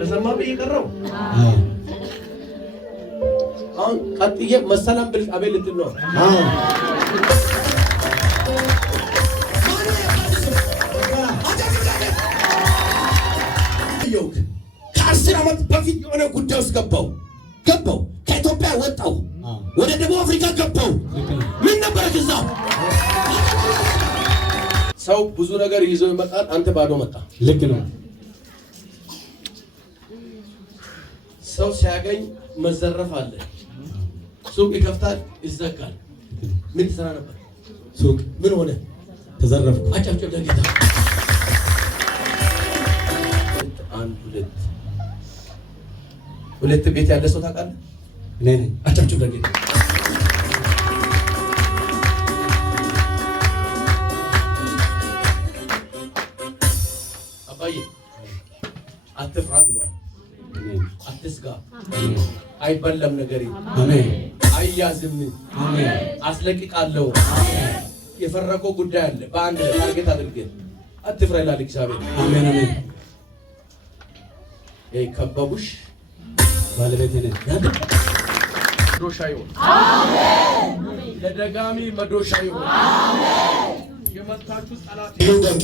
ተሰማ በየቀረው አሁን ቀጥዬ መሰላም ብልሽ አቤል ልትል ነው። ከ10 ዓመት በፊት የሆነ ጉዳይ ውስጥ ገባው ከኢትዮጵያ ወጣው ወደ ደቡብ አፍሪካ ገባው። ምን ነበር ከዛ? ሰው ብዙ ነገር ይዞ ይመጣል፣ አንተ ባዶ መጣ። ልክ ነው። ሰው ሲያገኝ መዘረፍ አለ። ሱቅ ይከፍታል፣ ይዘጋል። ምን ትሰራ ነበር? ሱቅ ምን ሆነ? ተዘረፍኩ። አጫጭው ለጌታ ሁለት ቤት ያለ ሰው ታውቃለህ? እኔ ነኝ። አጫጭው ለጌታ አባዬ አትፍራ ብሏል። አትስጋ። አይበለም ነገር አሜን። አያዝም። አሜን። አስለቅቃለሁ። የፈረቀው ጉዳይ አለ። በአንድ ታርጌት አድርገህ አትፍራ ይላል እግዚአብሔር። አሜን አሜን። ከበቡሽ ባለቤቴ ነኝ። መዶሻ ይሁን። አሜን። ለደጋሚ መዶሻ ይሁን። አሜን። የመታችሁ ጠላት ይሁን።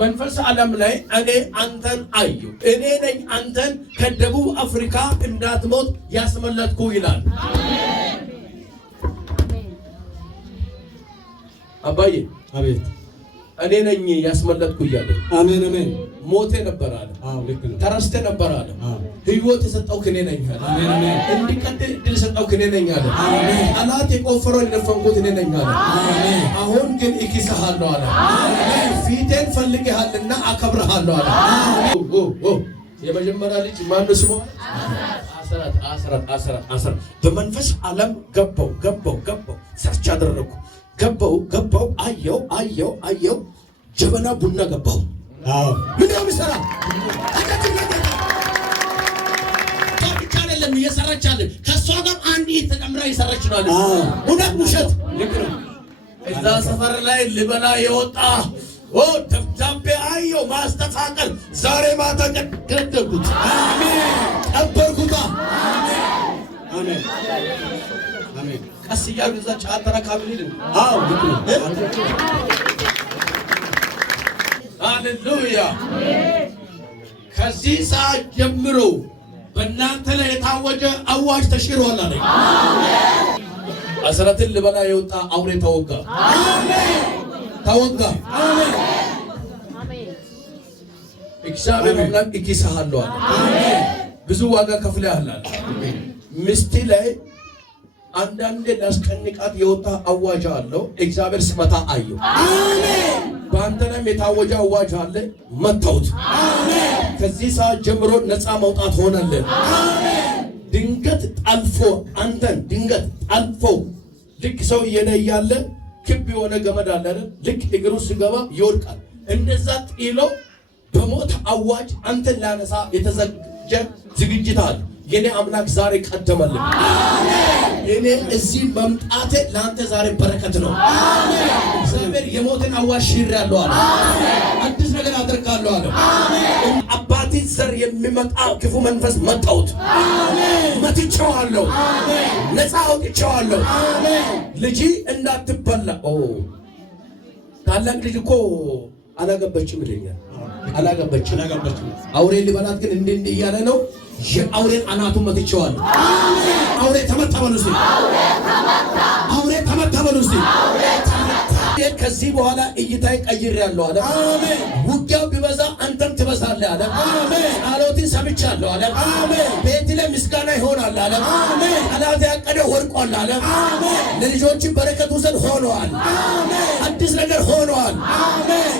መንፈስ ዓለም ላይ እኔ አንተን አየሁ። እኔ ነኝ አንተን ከደቡብ አፍሪካ እንዳትሞት ያስመለጥኩ ይላል። አባዬ አቤት። እኔ ነኝ ያስመለጥኩ እያለ አሜን አሜን። ሞቴ ነበር አለ። አዎ ልክ ነው። ተረስቴ ነበር አለ። ህይወት የሰጠው ከኔ ነኝ አለ። አሜን አሜን። እንዲቀጥል እድል የሰጠው ከኔ ነኝ አለ። አሜን። ጠላት የቆፈረው የደፈንኩት እኔ ነኝ አለ። አሜን። አሁን ግን እኪስሃለሁ አለ። አሜን። ፊቴን ፈልጌሃልና አከብርሃለሁ አለ። አሜን። የመጀመሪያ ልጅ ማን ስሙ? አስራት። በመንፈስ ዓለም ገባው ሰርች አደረኩ። ገባው አየው ጀበና ቡና ገባው። አዎ ምን ነው የሚሰራ? ብቻ አይደለም እየሰራች አለ። ከሷ ጋር አንድ ተጨምራ እየሰራች ነው አለ። እውነት ውሸት? ልክ ነው። እዛ ሰፈር ላይ ልበላ የወጣ ደብዳቤ አየው ማስተፋቀር ዛሬ ማታ ገደልኩት። አሜን። ቀበርኩታ። አሜን አሜን። ቀስ እያሉ እዛ ጫት ተረካቢ ሄድን። አዎ ልክ ነው። ሃሌሉያ። ከዚህ ሰዓት ጀምሮ በእናንተ ላይ የታወጀ አዋጅ ተሽሯል አለኝ። አስራትን ልበላ የወጣ አውሬ ተወጋ። ተወጋ። እግዚአብሔር አምላክ እኪስሃለሁ አለ። ብዙ ዋጋ ከፍለሃል አለ። ሚስት ላይ አንዳንዴ ላስቀንቃት የወጣ አዋጅ አለው። እግዚአብሔር ስመታ አየው። አሜን። በአንተ ላይም የታወጀ አዋጅ አለ። መታውት። አሜን። ከዚህ ሰዓት ጀምሮ ነፃ መውጣት ሆነልን። አሜን። ድንገት ጠልፎ ልክ ሰው እየነያለ ክብ የሆነ ገመድ አለ አይደል? ልክ እግሩ ሲገባ ይወድቃል። እንደዛ ጥሎ በሞት አዋጅ አንተን ላነሳ የተዘጋጀ ዝግጅት አለ። የኔ አምላክ ዛሬ ቀደመልን። አሜን። የኔ እዚህ መምጣቴ ለአንተ ዛሬ በረከት ነው። አሜን። እግዚአብሔር የሞትን አዋጅ ሽሬያለሁ አለ። አሜን። አዲስ ነገር አደርጋለሁ አለ። አሜን። አባቴ ዘር የሚመጣ ክፉ መንፈስ መጣሁት። አሜን። መትቼዋለሁ። አሜን። ነፃ አውጥቼዋለሁ። አሜን። ልጅ እንዳትበላ ታላቅ ልጅ እኮ አላገባችም ይለኛል። አላገባችም። አውሬ ሊበላት ግን እንዲህ እያለ ነው። የአውሬን አናቱን መትቼዋለሁ። አሜን። አውሬ ተመታ በሉ እስቲ። አውሬ ተመታ በሉ እስቲ። ከዚህ በኋላ እይታዬን ቀይሬያለሁ አለ። አሜን። ውጊያው ቢበዛ አንተም ትበዛለህ አለ። አሜን። ጸሎትን ሰምቻለሁ አለ። አሜን። ቤት ላይ ምስጋና ይሆናል አለ። አሜን። ጠላት ያቀደው ወድቋል አለ። አሜን። ለልጆች በረከት ውሰድ ሆነዋል። አሜን። አዲስ ነገር ሆነዋል። አሜን።